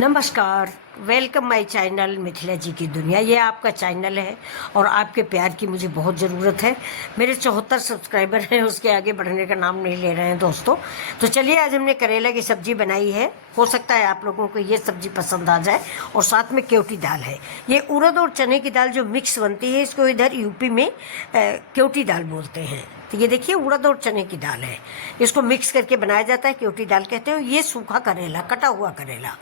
नमस्कार, welcome my channel Mithila जी की दुनिया। ये आपका चैनल है और आपके प्यार की मुझे बहुत ज़रूरत है। मेरे 74 सब्सक्राइबर हैं, उसके आगे बढ़ने का नाम नहीं ले रहे हैं दोस्तों। तो चलिए, आज हमने करेला की सब्ज़ी बनाई है। हो सकता है आप लोगों को ये सब्ज़ी पसंद आ जाए। और साथ में केवटी दाल है। ये उड़द और चने की दाल जो मिक्स बनती है, इसको इधर यूपी में केवटी दाल बोलते हैं। तो ये देखिए, उड़द और चने की दाल है, इसको मिक्स करके बनाया जाता है, केवटी दाल कहते हैं। ये सूखा करेला, कटा हुआ करेला।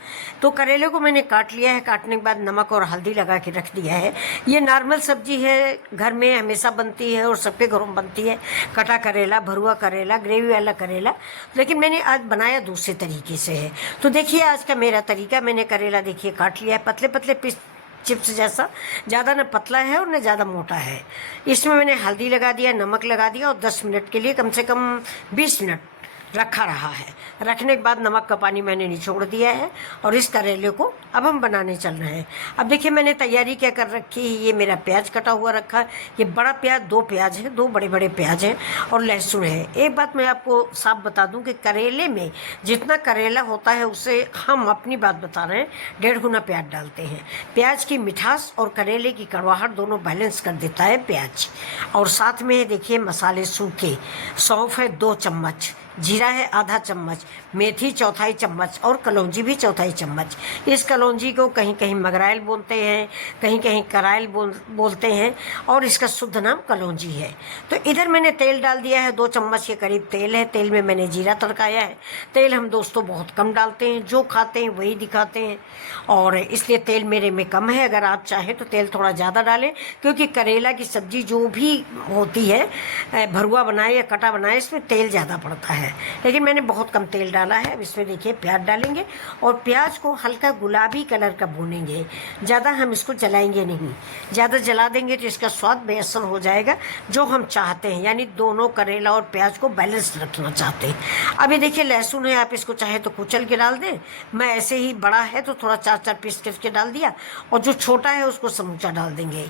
तो करेले को मैंने काट लिया है, काटने के बाद नमक और हल्दी लगा के रख दिया है। ये नॉर्मल सब्जी है, घर में हमेशा बनती है और सबके घरों में बनती है। कटा करेला, भरुआ करेला, ग्रेवी वाला करेला। लेकिन मैंने आज बनाया दूसरे तरीके से है। तो देखिए आज का मेरा तरीका, मैंने करेला देखिए काट लिया है, पतले पतले पीस, चिप्स जैसा। ज़्यादा न पतला है और न ज़्यादा मोटा है। इसमें मैंने हल्दी लगा दिया, नमक लगा दिया और 10 मिनट के लिए, कम से कम 20 मिनट रखा रहा है। रखने के बाद नमक का पानी मैंने निचोड़ दिया है और इस करेले को अब हम बनाने चल रहे हैं। अब देखिए मैंने तैयारी क्या कर रखी है। ये मेरा प्याज कटा हुआ रखा है। ये बड़ा प्याज, 2 प्याज है, 2 बड़े बड़े प्याज हैं और लहसुन है। एक बात मैं आपको साफ बता दूं कि करेले में जितना करेला होता है उससे, हम अपनी बात बता रहे हैं, 1.5 गुना प्याज डालते हैं। प्याज की मिठास और करेले की कड़वाहट दोनों बैलेंस कर देता है प्याज। और साथ में देखिए मसाले सूखे, सौंफ है 2 चम्मच, जीरा है आधा चम्मच, मेथी 1/4 चम्मच और कलौंजी भी 1/4 चम्मच। इस कलौंजी को कहीं कहीं मगराइल बोलते हैं, कहीं कहीं कराइल बोलते हैं और इसका शुद्ध नाम कलौंजी है। तो इधर मैंने तेल डाल दिया है, 2 चम्मच के करीब तेल है। तेल में मैंने जीरा तड़काया है। तेल हम दोस्तों बहुत कम डालते हैं, जो खाते हैं वही दिखाते हैं, और इसलिए तेल मेरे में कम है। अगर आप चाहें तो तेल थोड़ा ज़्यादा डालें, क्योंकि करेला की सब्ज़ी जो भी होती है, भरुआ बनाए या कटा बनाए, इसमें तेल ज़्यादा पड़ता है। लेकिन मैंने बहुत कम तेल डाला है। अब इसमें देखिए प्याज डालेंगे और प्याज को हल्का गुलाबी कलर का भूनेंगे। ज़्यादा हम इसको जलाएंगे नहीं, ज़्यादा जला देंगे तो इसका स्वाद बेअसर हो जाएगा, जो हम चाहते हैं, यानी दोनों करेला और प्याज को बैलेंस रखना चाहते हैं। अब ये देखिए लहसुन है, आप इसको चाहे तो कुचल के डाल दें। मैं ऐसे ही, बड़ा है तो थोड़ा 4-4 पीस करके डाल दिया, और जो छोटा है उसको समूचा डाल देंगे।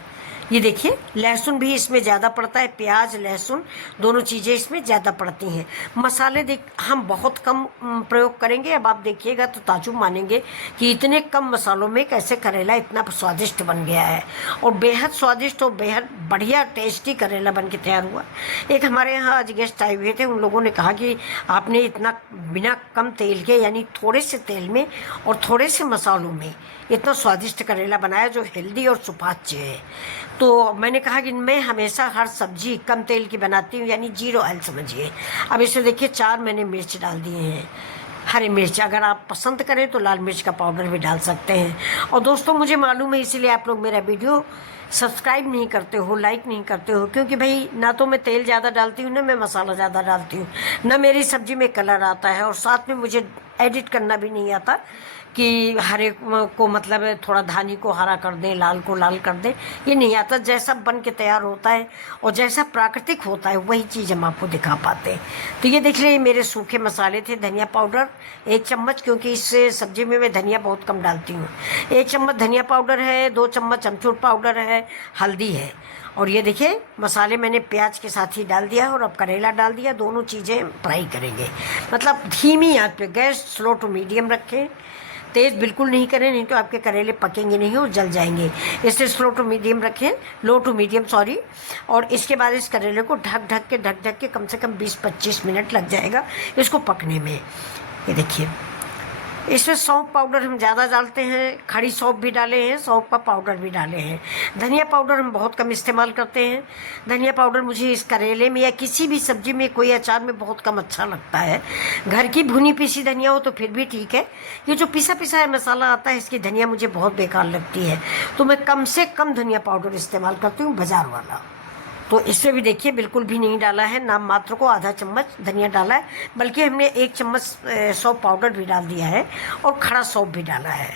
ये देखिए लहसुन भी इसमें ज़्यादा पड़ता है, प्याज लहसुन दोनों चीज़ें इसमें ज़्यादा पड़ती हैं। मसाले हम बहुत कम प्रयोग करेंगे। अब आप देखिएगा तो ताजुब मानेंगे कि इतने कम मसालों में कैसे करेला इतना स्वादिष्ट बन गया है, और बेहद स्वादिष्ट और बेहद बढ़िया टेस्टी करेला बन के तैयार हुआ। एक हमारे यहाँ आज गेस्ट आए हुए थे, उन लोगों ने कहा कि आपने इतना बिना कम तेल के, यानी थोड़े से तेल में और थोड़े से मसालों में इतना स्वादिष्ट करेला बनाया जो हेल्दी और सुपाच्य है। तो मैंने कहा कि मैं हमेशा हर सब्जी कम तेल की बनाती हूँ, यानी 0 ऑयल समझिए। अब इसमें देखिए 4 मैंने मिर्च डाल दिए हैं, हरी मिर्च। अगर आप पसंद करें तो लाल मिर्च का पाउडर भी डाल सकते हैं। और दोस्तों मुझे मालूम है, इसीलिए आप लोग मेरा वीडियो सब्सक्राइब नहीं करते हो, लाइक नहीं करते हो, क्योंकि भाई ना तो मैं तेल ज़्यादा डालती हूँ, ना मैं मसाला ज़्यादा डालती हूँ, ना मेरी सब्ज़ी में कलर आता है, और साथ में मुझे एडिट करना भी नहीं आता कि हरे को मतलब थोड़ा धानी को हरा कर दें, लाल को लाल कर दें, ये नहीं आता। जैसा बन के तैयार होता है और जैसा प्राकृतिक होता है वही चीज़ हम आपको दिखा पाते हैं। तो ये देख लीजिए मेरे सूखे मसाले थे। धनिया पाउडर 1 चम्मच, क्योंकि इस सब्जी में मैं धनिया बहुत कम डालती हूँ। 1 चम्मच धनिया पाउडर है, 2 चम्मच अमचूर पाउडर है, हल्दी है। और ये देखिए मसाले मैंने प्याज के साथ ही डाल दिया और अब करेला डाल दिया। दोनों चीज़ें फ्राई करेंगे, मतलब धीमी आंच पे, गैस स्लो टू मीडियम रखें, तेज़ बिल्कुल नहीं करें, नहीं तो आपके करेले पकेंगे नहीं और जल जाएंगे। इससे स्लो टू मीडियम रखें, लो टू मीडियम सॉरी। और इसके बाद इस करेले को ढक ढक के कम से कम 20-25 मिनट लग जाएगा इसको पकने में। ये देखिए इसमें सौंफ पाउडर हम ज़्यादा डालते हैं, खड़ी सौंफ भी डाले हैं, सौंफ का पाउडर भी डाले हैं। धनिया पाउडर हम बहुत कम इस्तेमाल करते हैं। धनिया पाउडर मुझे इस करेले में या किसी भी सब्जी में, कोई अचार में बहुत कम अच्छा लगता है। घर की भुनी पीसी धनिया हो तो फिर भी ठीक है। ये जो पिसा पिसा है मसाला आता है, इसकी धनिया मुझे बहुत बेकार लगती है, तो मैं कम से कम धनिया पाउडर इस्तेमाल करती हूँ, बाज़ार वाला। तो इसमें भी देखिए बिल्कुल भी नहीं डाला है, नाम मात्र को आधा चम्मच धनिया डाला है, बल्कि हमने 1 चम्मच सौंफ पाउडर भी डाल दिया है और खड़ा सौंफ भी डाला है।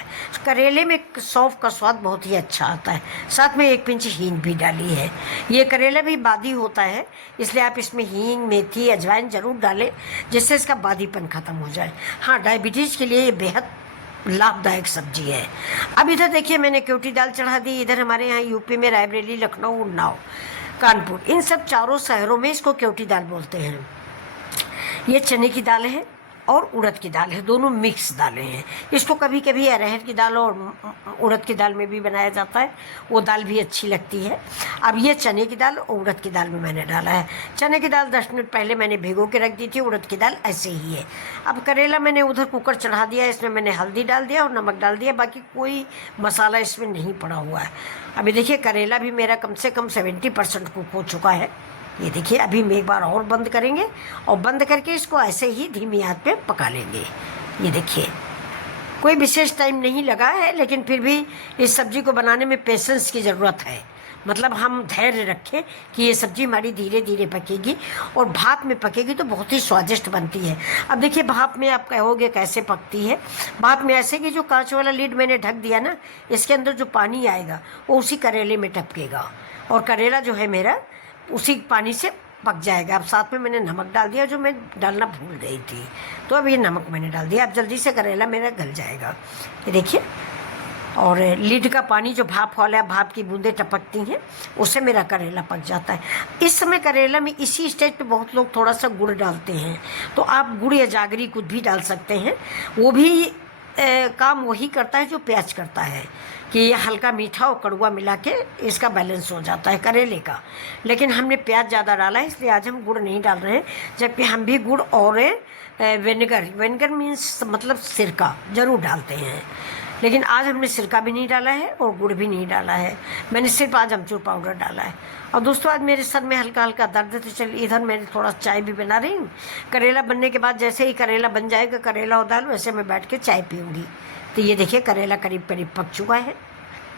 करेले में सौंफ का स्वाद बहुत ही अच्छा आता है। साथ में 1 पिंच हींग भी डाली है। ये करेला भी बादी होता है, इसलिए आप इसमें हींग, मेथी, अजवाइन ज़रूर डालें, जिससे इसका बादीपन ख़त्म हो जाए। हाँ, डायबिटीज़ के लिए ये बेहद लाभदायक सब्जी है। अब इधर देखिए मैंने केवटी दाल चढ़ा दी। इधर हमारे यहाँ यूपी में रायबरेली, लखनऊ, उन्नाव, कानपुर, इन सब 4 शहरों में इसको केवटी दाल बोलते हैं। ये चने की दाल है और उड़द की दाल है, दोनों मिक्स दालें हैं। इसको कभी कभी अरहर की दाल और उड़द की दाल में भी बनाया जाता है, वो दाल भी अच्छी लगती है। अब ये चने की दाल और उड़द की दाल में मैंने डाला है। चने की दाल 10 मिनट पहले मैंने भिगो के रख दी थी, उड़द की दाल ऐसे ही है। अब करेला मैंने उधर कुकर चढ़ा दिया, इसमें मैंने हल्दी डाल दिया और नमक डाल दिया, बाकी कोई मसाला इसमें नहीं पड़ा हुआ है। अभी देखिए करेला भी मेरा कम से कम 70% कुक हो चुका है। ये देखिए अभी हम एक बार और बंद करेंगे और बंद करके इसको ऐसे ही धीमी आंच पे पका लेंगे। ये देखिए कोई विशेष टाइम नहीं लगा है, लेकिन फिर भी इस सब्जी को बनाने में पेशेंस की ज़रूरत है। मतलब हम धैर्य रखें कि ये सब्जी हमारी धीरे धीरे पकेगी और भाप में पकेगी तो बहुत ही स्वादिष्ट बनती है। अब देखिए भाप में आप कहोगे कैसे पकती है। भाप में ऐसे कि जो कांच वाला लीड मैंने ढक दिया ना, इसके अंदर जो पानी आएगा वो उसी करेले में टपकेगा और करेला जो है मेरा उसी पानी से पक जाएगा। अब साथ में मैंने नमक डाल दिया जो मैं डालना भूल गई थी, तो अब ये नमक मैंने डाल दिया। अब जल्दी से करेला मेरा गल जाएगा। ये देखिए, और लीड का पानी जो भाप वाला है, भाप की बूंदें टपकती हैं, उससे मेरा करेला पक जाता है। इस समय करेला में इसी स्टेज पे बहुत लोग थोड़ा सा गुड़ डालते हैं, तो आप गुड़ या जागरी कुछ भी डाल सकते हैं। वो भी काम वही करता है जो प्याज करता है कि ये हल्का मीठा और कड़वा मिला के इसका बैलेंस हो जाता है करेले का। लेकिन हमने प्याज ज़्यादा डाला है इसलिए आज हम गुड़ नहीं डाल रहे हैं, जबकि हम भी गुड़ और विनेगर मीन्स मतलब सिरका ज़रूर डालते हैं। लेकिन आज हमने सिरका भी नहीं डाला है और गुड़ भी नहीं डाला है, मैंने सिर्फ आज अमचूर पाउडर डाला है। और दोस्तों आज मेरे सर में हल्का हल्का दर्द है, तो चलिए इधर मैं थोड़ा चाय भी बना रही हूँ। करेला बनने के बाद जैसे ही करेला बन जाएगा, करेला और दाल, वैसे मैं बैठ के चाय पीऊँगी। तो ये देखिए करेला करीब करीब पक चुका है,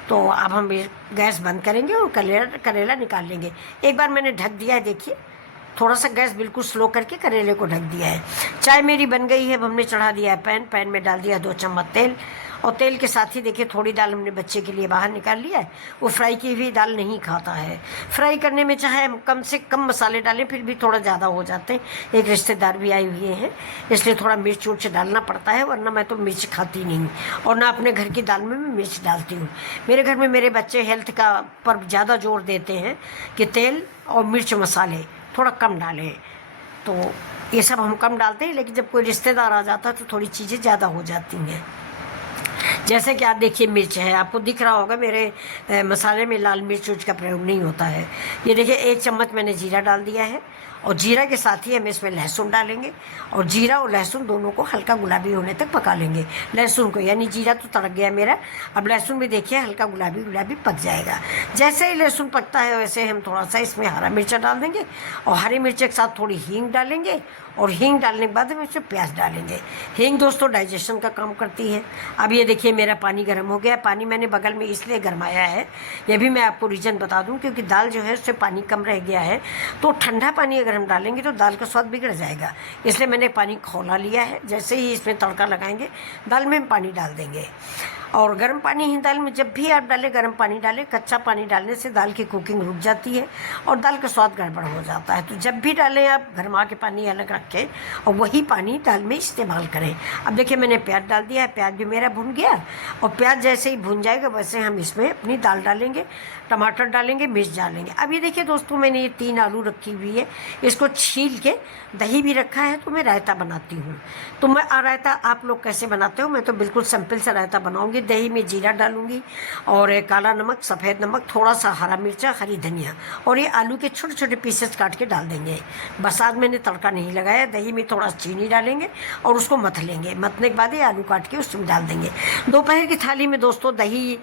तो अब हम गैस बंद करेंगे और करेला निकाल लेंगे। एक बार मैंने ढक दिया है, देखिए थोड़ा सा गैस बिल्कुल स्लो करके करेले को ढक दिया है। चाय मेरी बन गई है। अब हमने चढ़ा दिया है पैन में डाल दिया 2 चम्मच तेल, और तेल के साथ ही देखिए थोड़ी दाल हमने बच्चे के लिए बाहर निकाल लिया है। वो फ्राई की हुई दाल नहीं खाता है। फ्राई करने में चाहे हम कम से कम मसाले डालें फिर भी थोड़ा ज़्यादा हो जाते हैं। एक रिश्तेदार भी आए हुए हैं, इसलिए थोड़ा मिर्च उर्च डालना पड़ता है, वरना मैं तो मिर्च खाती नहीं और ना अपने घर की दाल में मैं मिर्च डालती हूँ। मेरे घर में मेरे बच्चे हेल्थ का पर ज़्यादा जोर देते हैं कि तेल और मिर्च मसाले थोड़ा कम डालें, तो ये सब हम कम डालते हैं। लेकिन जब कोई रिश्तेदार आ जाता है तो थोड़ी चीज़ें ज़्यादा हो जाती हैं। जैसे कि आप देखिए मिर्च है, आपको दिख रहा होगा मेरे मसाले में लाल मिर्च उर्च का प्रयोग नहीं होता है। ये देखिए 1 चम्मच मैंने जीरा डाल दिया है, और जीरा के साथ ही हम इसमें लहसुन डालेंगे, और जीरा और लहसुन दोनों को हल्का गुलाबी होने तक पका लेंगे। लहसुन को, यानी जीरा तो तड़क गया मेरा, अब लहसुन भी देखिए हल्का गुलाबी पक जाएगा। जैसे ही लहसुन पकता है वैसे हम थोड़ा सा इसमें हरा मिर्चा डाल देंगे, और हरी मिर्च के साथ थोड़ी हींग डालेंगे, और हींग डालने के बाद हम इसमें प्याज डालेंगे। हींग दोस्तों डाइजेशन का काम करती है। अब ये देखिए मेरा पानी गर्म हो गया। पानी मैंने बगल में इसलिए गरमाया है, ये भी मैं आपको रीज़न बता दूं, क्योंकि दाल जो है उससे पानी कम रह गया है, तो ठंडा पानी अगर हम डालेंगे तो दाल का स्वाद बिगड़ जाएगा। इसलिए मैंने पानी खौला लिया है। जैसे ही इसमें तड़का लगाएंगे दाल में हम पानी डाल देंगे, और गर्म पानी ही दाल में जब भी आप डालें गर्म पानी डालें। कच्चा पानी डालने से दाल की कुकिंग रुक जाती है और दाल का स्वाद गड़बड़ हो जाता है। तो जब भी डालें आप गरमा के पानी अलग रखें और वही पानी दाल में इस्तेमाल करें। अब देखिए मैंने प्याज डाल दिया है, प्याज भी मेरा भुन गया, और प्याज जैसे ही भुन जाएगा वैसे हम इसमें अपनी दाल डालेंगे, टमाटर डालेंगे, मिर्च डालेंगे। अब ये देखिए दोस्तों मैंने ये 3 आलू रखी हुई है, इसको छील के दही भी रखा है, तो मैं रायता बनाती हूँ। तो मैं रायता आप लोग कैसे बनाते हो? मैं तो बिल्कुल सिंपल सा रायता बनाऊँगी। दही में जीरा डालूंगी और काला नमक, सफ़ेद नमक, थोड़ा सा हरा मिर्चा, हरी धनिया, और ये आलू के छोटे छोटे पीसेस काट के डाल देंगे। बस आज मैंने तड़का नहीं लगाया। दही में थोड़ा चीनी डालेंगे और उसको मथ लेंगे। मथने के बाद ये आलू काट के उसमें डाल देंगे। दोपहर की थाली में दोस्तों दही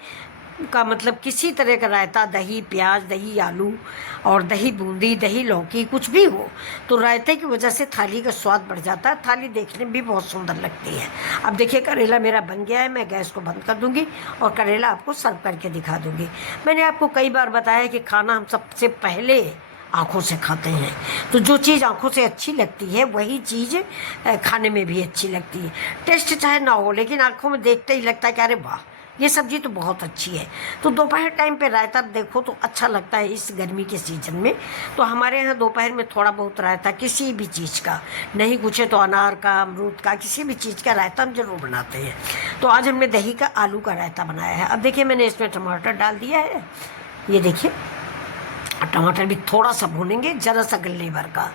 का मतलब किसी तरह का रायता, दही प्याज, दही आलू और दही बूंदी, दही लौकी, कुछ भी हो, तो रायते की वजह से थाली का स्वाद बढ़ जाता है। थाली देखने में भी बहुत सुंदर लगती है। अब देखिए करेला मेरा बन गया है, मैं गैस को बंद कर दूंगी और करेला आपको सर्व करके दिखा दूंगी। मैंने आपको कई बार बताया कि खाना हम सबसे पहले आँखों से खाते हैं, तो जो चीज़ आँखों से अच्छी लगती है वही चीज़ खाने में भी अच्छी लगती है। टेस्ट चाहे ना हो, लेकिन आँखों में देखते ही लगता है कि अरे वाह ये सब्ज़ी तो बहुत अच्छी है। तो दोपहर टाइम पे रायता देखो तो अच्छा लगता है इस गर्मी के सीज़न में। तो हमारे यहाँ दोपहर में थोड़ा बहुत रायता किसी भी चीज़ का, नहीं कुछ तो अनार का, अमरूद का, किसी भी चीज़ का रायता हम जरूर बनाते हैं। तो आज हमने दही का आलू का रायता बनाया है। अब देखिए मैंने इसमें टमाटर डाल दिया है, ये देखिए टमाटर भी थोड़ा सा भूनेंगे, ज़रा सा गलने भर का।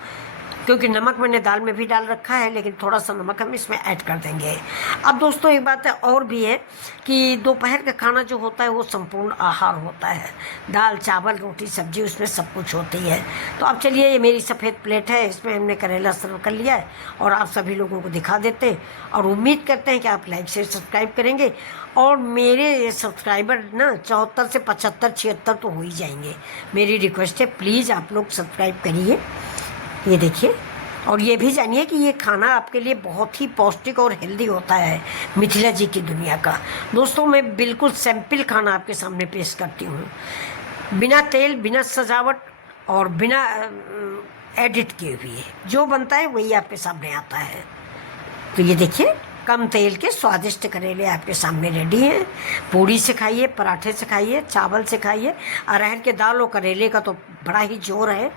क्योंकि नमक मैंने दाल में भी डाल रखा है, लेकिन थोड़ा सा नमक हम इसमें ऐड कर देंगे। अब दोस्तों एक बात और भी है कि दोपहर का खाना जो होता है वो संपूर्ण आहार होता है। दाल चावल रोटी सब्जी उसमें सब कुछ होती है। तो अब चलिए, ये मेरी सफ़ेद प्लेट है, इसमें हमने करेला सर्व कर लिया है और आप सभी लोगों को दिखा देते हैं। और उम्मीद करते हैं कि आप लाइक शेयर सब्सक्राइब करेंगे। और मेरे सब्सक्राइबर ना 74 से 75 76 तो हो ही जाएंगे। मेरी रिक्वेस्ट है, प्लीज़ आप लोग सब्सक्राइब करिए। ये देखिए, और ये भी जानिए कि ये खाना आपके लिए बहुत ही पौष्टिक और हेल्दी होता है, मिथिला जी की दुनिया का। दोस्तों मैं बिल्कुल सैंपल खाना आपके सामने पेश करती हूँ, बिना तेल बिना सजावट और बिना एडिट किए हुए जो बनता है वही आपके सामने आता है। तो ये देखिए, कम तेल के स्वादिष्ट करेले आपके सामने रेडी हैं। पूड़ी से खाइए, पराठे से खाइए, चावल से खाइए। अरहर के दाल और करेले का तो बड़ा ही जोर है।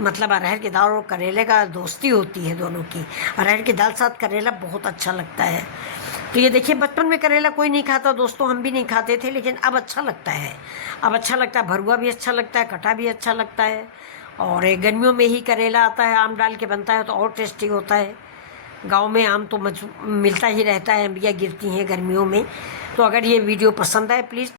मतलब अरहर की दाल और करेले का दोस्ती होती है दोनों की। अरहर की दाल साथ करेला बहुत अच्छा लगता है। तो ये देखिए, बचपन में करेला कोई नहीं खाता दोस्तों, हम भी नहीं खाते थे, लेकिन अब अच्छा लगता है। अब अच्छा लगता है, भरुआ भी अच्छा लगता है, कटा भी अच्छा लगता है। और गर्मियों में ही करेला आता है, आम डाल के बनता है तो और टेस्टी होता है। गांव में आम तो मिलता ही रहता है, अंबिया गिरती हैं गर्मियों में। तो अगर ये वीडियो पसंद आए प्लीज़